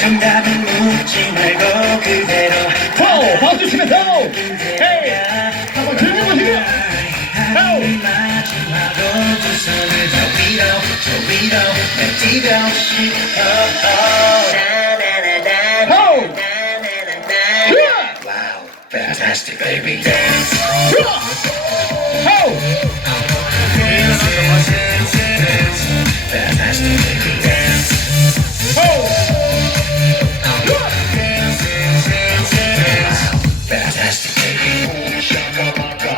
정답은 묻지 말고 그대로 박수 치면서 헤이 한번 즐겨보시고요. 마지막으로 두 손을 더 위로 저 위로 날 뛰어오시 Wow, fantastic baby dance Fantastic baby dance Fantastic baby Boom shakalaka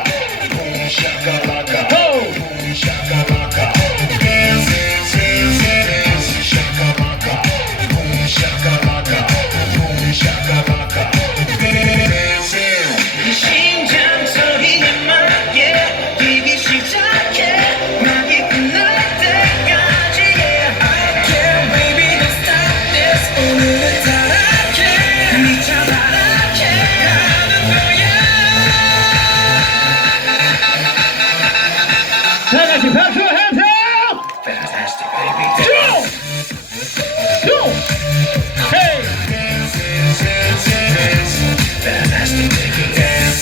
Boom shakalaka Boom shakalaka Dance shakalaka Boom shakalaka Boom shakalaka Dance 심장 소리에 맞게 뛰기 시작해 막이 끝날 때까지 Yeah baby don't stop this 오늘은 타락해 미쳐 바라게 다 같이 박수 hands up! Fantastic baby dance Hey! Fantastic baby dance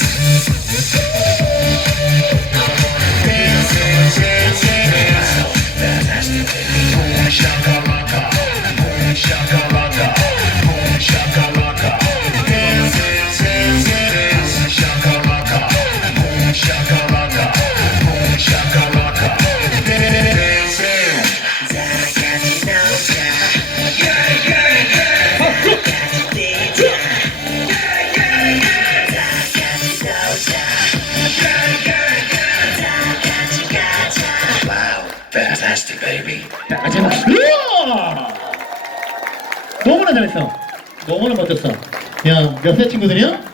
Fantastic baby Boom shakalaka Boom shakalaka Boom shakalaka Dance shakalaka Boom shakalaka Boom shakalaka Dance 다 같이 놀자 Yeah yeah yeah 다 같이 뛰자 Yeah yeah yeah 다 같이 놀자 Yeah yeah yeah 다 같이 가자 Wow fantastic baby 다 같이 박수! 너무나 잘했어. 너무나 멋졌어. 야, 몇 살 친구들이야?